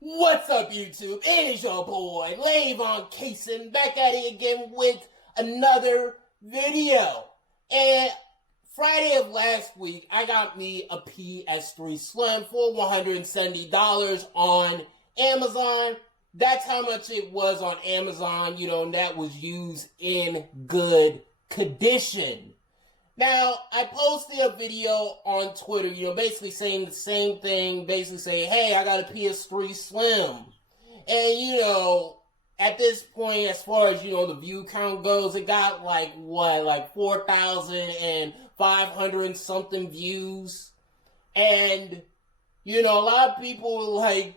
What's up, YouTube? It is your boy, Lavon Cason, back at it again with another video. And Friday of last week, I got me a PS3 Slim for $170 on Amazon. That's how much it was on Amazon, and that was used in good condition. Now, I posted a video on Twitter, basically saying the same thing, basically saying, hey, I got a PS3 Slim. And, at this point, as far as, the view count goes, it got like 4,500 and something views. And, a lot of people were like,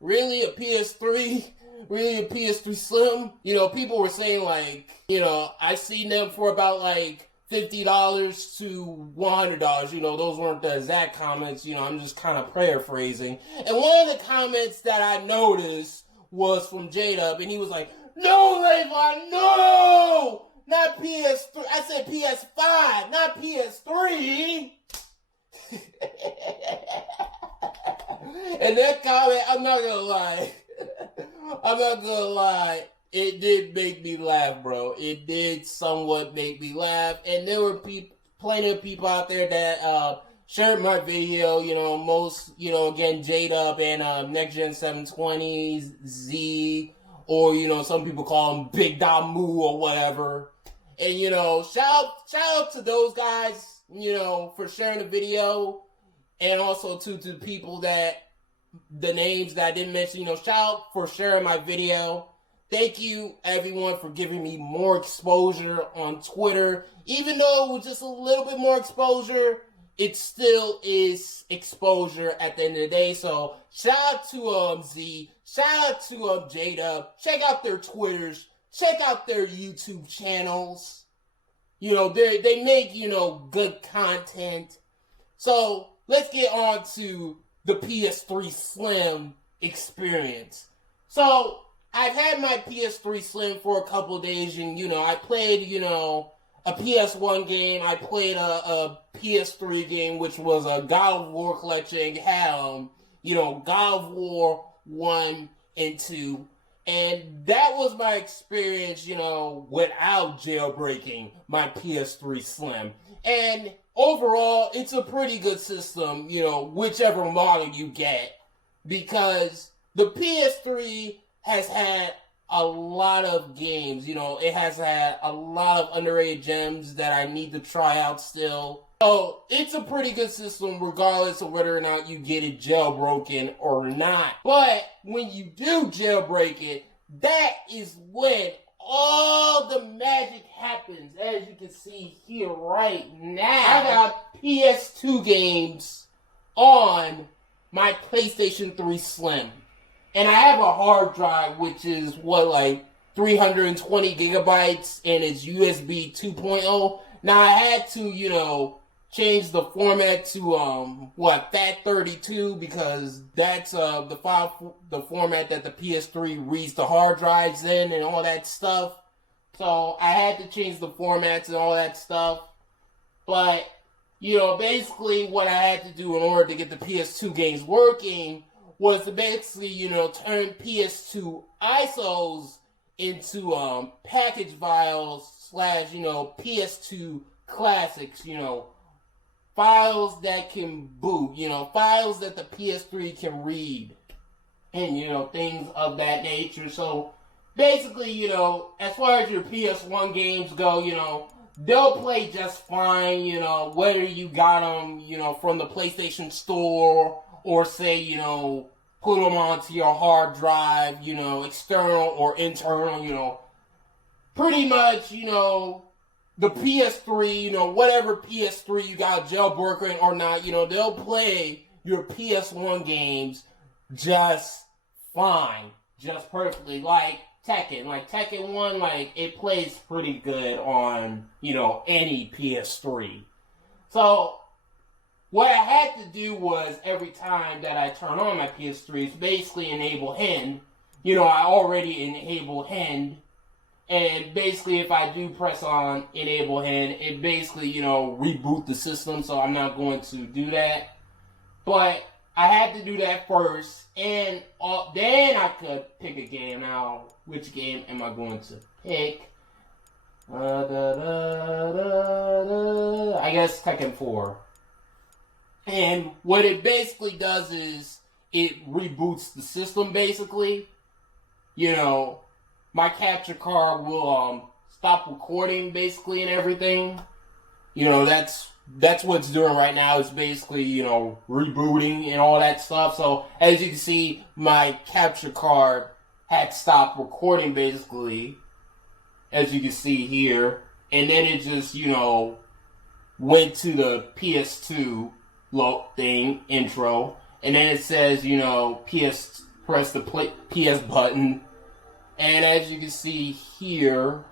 really, a PS3? Really, a PS3 Slim? People were saying like, I seen them for about like $50 to $100. Those weren't the exact comments. I'm just kind of paraphrasing. And one of the comments that I noticed was from J-Dub, and he was like, no, Lavon, no! Not PS3. I said PS5, not PS3. And that comment, I'm not gonna lie, it did make me laugh, bro. It did somewhat make me laugh. And there were plenty of people out there that shared my video, most, again, J-Dub and Next Gen 720, Z, or, some people call him Big Damu or whatever. And, shout out to those guys, for sharing the video. And also to the people the names that I didn't mention, shout out for sharing my video. Thank you, everyone, for giving me more exposure on Twitter. Even though it was just a little bit more exposure, it still is exposure at the end of the day. So, shout out to Z, shout out to J-Dub. Check out their Twitters. Check out their YouTube channels. They make, good content. So, let's get on to the PS3 Slim experience. So, I've had my PS3 Slim for a couple of days, and, I played, a PS1 game. I played a PS3 game, which was a God of War collection. It had, God of War 1 and 2. And that was my experience, without jailbreaking my PS3 Slim. And overall, it's a pretty good system, whichever model you get. Because the PS3 has had a lot of games, it has had a lot of underrated gems that I need to try out still. So, it's a pretty good system regardless of whether or not you get it jailbroken or not. But, when you do jailbreak it, that is when all the magic happens, as you can see here right now. I got PS2 games on my PlayStation 3 Slim. And I have a hard drive, which is, 320 gigabytes, and it's USB 2.0. Now, I had to, change the format to, FAT32, because that's, the format that the PS3 reads the hard drives in and all that stuff. So, I had to change the formats and all that stuff. But, basically what I had to do in order to get the PS2 games working was to basically, turn PS2 ISOs into, package files / PS2 classics, files that can boot, files that the PS3 can read, and, things of that nature. So, basically, as far as your PS1 games go, they'll play just fine, whether you got them, from the PlayStation Store, or say, put them onto your hard drive, external or internal, pretty much, the PS3, whatever PS3 you got jailbroken or not, they'll play your PS1 games just fine, just perfectly, like Tekken. Like Tekken 1, it plays pretty good on, any PS3. So, what I had to do was, every time that I turn on my PS3, is basically enable HEND. I already enable HEND. And basically, if I do press on enable HEND, it basically, reboot the system. So I'm not going to do that. But I had to do that first, and then I could pick a game. Now, which game am I going to pick? I guess Tekken 4. And what it basically does is it reboots the system, basically. You know, my capture card will stop recording, basically, and everything. You know, that's what it's doing right now. It's basically, you know, rebooting and all that stuff. So, as you can see, my capture card had stopped recording, basically, as you can see here. And then it just, you know, went to the PS2 thing, intro. And then it says, you know, press the PS button. And as you can see here,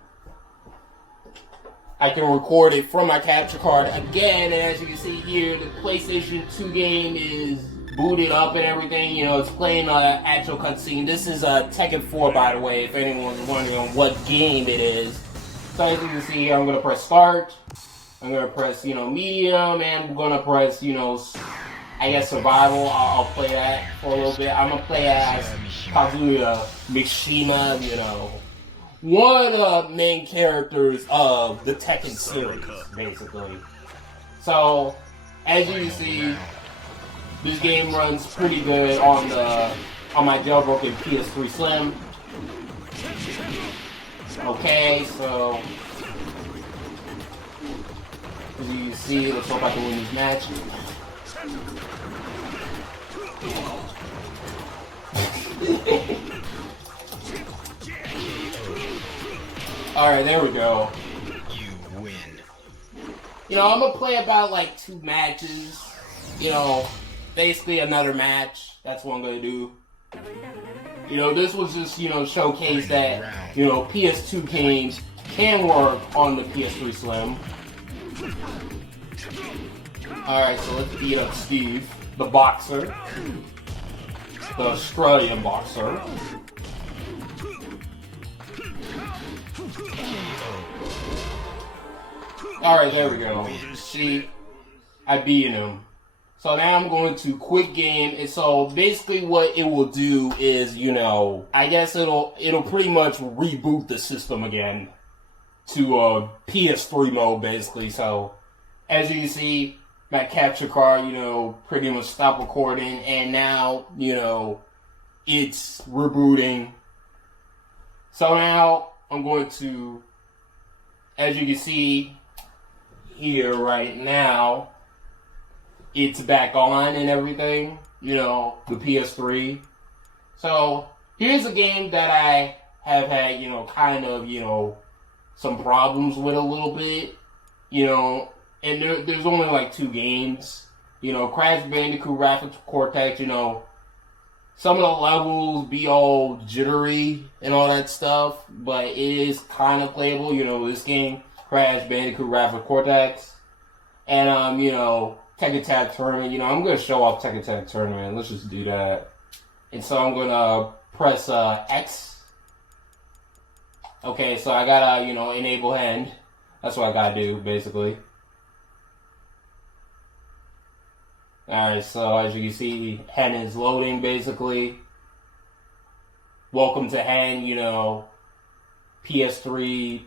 I can record it from my capture card again, and as you can see here, the PlayStation 2 game is booted up and everything. You know, it's playing an actual cutscene. This is Tekken 4, by the way, if anyone's wondering what game it is. So as you can see here, I'm going to press start. I'm going to press, you know, medium, and I'm going to press, you know, I guess survival. I'll play that for a little bit. I'm going to play as Kazuya Mishima, you know, one of the main characters of the Tekken series, basically. So, as you can see, this game runs pretty good on my jailbroken PS3 Slim. Okay, so as you can see, let's hope I can win this match. Alright, there we go. You win. You know, I'm gonna play about like 2 matches. You know, basically another match. That's what I'm gonna do. You know, this was just, you know, showcase that, you know, PS2 games can work on the PS3 Slim. Alright, so let's beat up Steve, the boxer. The Australian boxer. Alright, there we go. See, I beat him. So now I'm going to quick game, and so basically what it will do is, you know, I guess it'll pretty much reboot the system again to PS3 mode, basically. So as you can see, my capture card, you know, pretty much stopped recording, and now, you know, it's rebooting. So now I'm going to, as you can see here right now, it's back on and everything, you know, the PS3. So here's a game that I have had, you know, kind of, you know, some problems with a little bit, you know, and there's only like 2 games, you know, Crash Bandicoot Rapid Cortex, you know, some of the levels be all jittery and all that stuff, but it is kind of playable, you know, this game, Crash Bandicoot Rapid Cortex, and, you know, Tekken Tag Tournament, you know, I'm going to show off Tekken Tag Tournament, let's just do that. And so I'm going to press X. Okay, so I got to, you know, enable hand. That's what I got to do, basically. Alright, so as you can see, hand is loading, basically. Welcome to hand, you know, PS3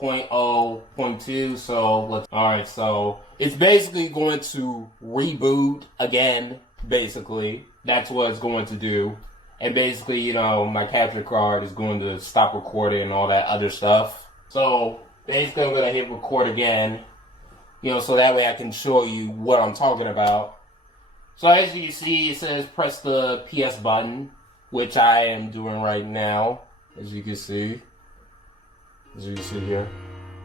3.0.2, so let's, alright, so it's basically going to reboot again, basically. That's what it's going to do. And basically, you know, my capture card is going to stop recording and all that other stuff. So basically I'm going to hit record again, you know, so that way I can show you what I'm talking about. So as you can see, it says press the PS button, which I am doing right now, as you can see. As you can see here.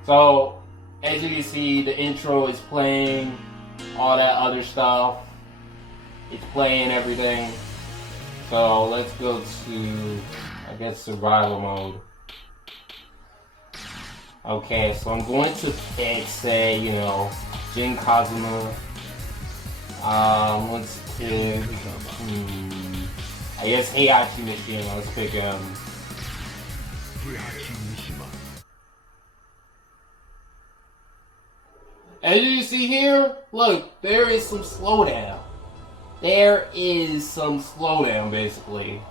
So, as you can see, the intro is playing, all that other stuff. It's playing everything. So, let's go to, I guess, survival mode. Okay, so I'm going to pick, say, you know, Jin Kazuma. Let's pick, I guess Heihachi Mishima. Let's pick, As you see here, look, there is some slowdown. There is some slowdown, basically,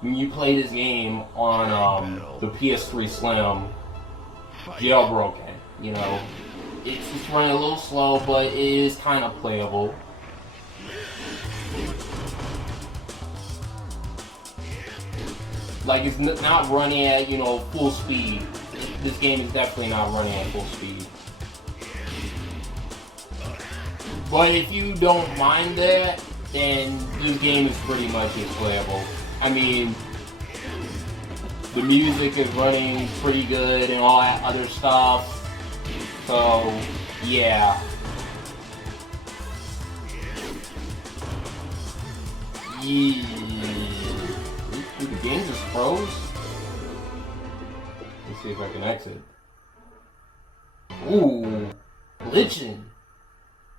when you play this game on the PS3 Slim Jailbroken. You know, it's just running a little slow, but it is kind of playable. Like, it's not running at, you know, full speed. This game is definitely not running at full speed. But if you don't mind that, then this game is pretty much just playable. I mean, the music is running pretty good and all that other stuff. So, yeah. Yeah. The game just froze. Let's see if I can exit. Ooh, glitching.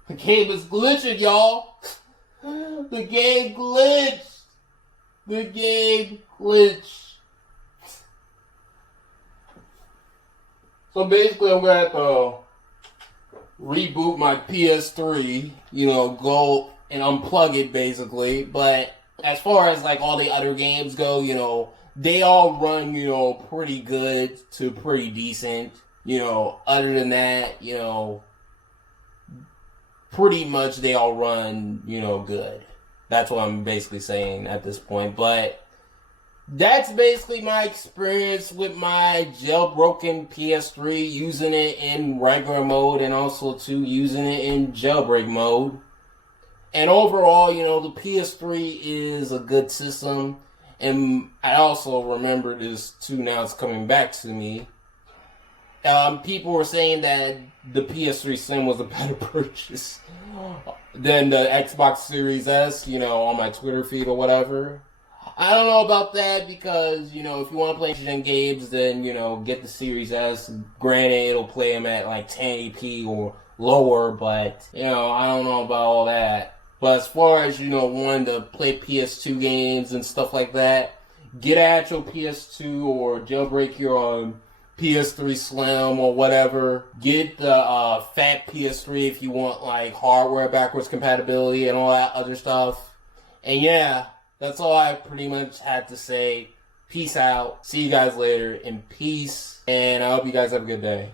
The game is glitching, y'all. The game glitched. The game glitched. So basically, I'm gonna have to reboot my PS3. You know, go and unplug it, basically. But as far as like all the other games go, you know, they all run, you know, pretty good to pretty decent. You know, other than that, you know, pretty much they all run, you know, good. That's what I'm basically saying at this point. But that's basically my experience with my jailbroken PS3, using it in regular mode and also too using it in jailbreak mode. And overall, you know, the PS3 is a good system. And I also remember this too, now it's coming back to me. People were saying that the PS3 Slim was a better purchase than the Xbox Series S, you know, on my Twitter feed or whatever. I don't know about that because, you know, if you want to play gen games, then, you know, get the Series S. Granted, it'll play them at like 1080p or lower, but, you know, I don't know about all that. But as far as, you know, wanting to play PS2 games and stuff like that, get an actual PS2 or jailbreak your PS3 Slim or whatever. Get the fat PS3 if you want like hardware backwards compatibility and all that other stuff. And yeah, that's all I pretty much had to say. Peace out. See you guys later. And peace. And I hope you guys have a good day.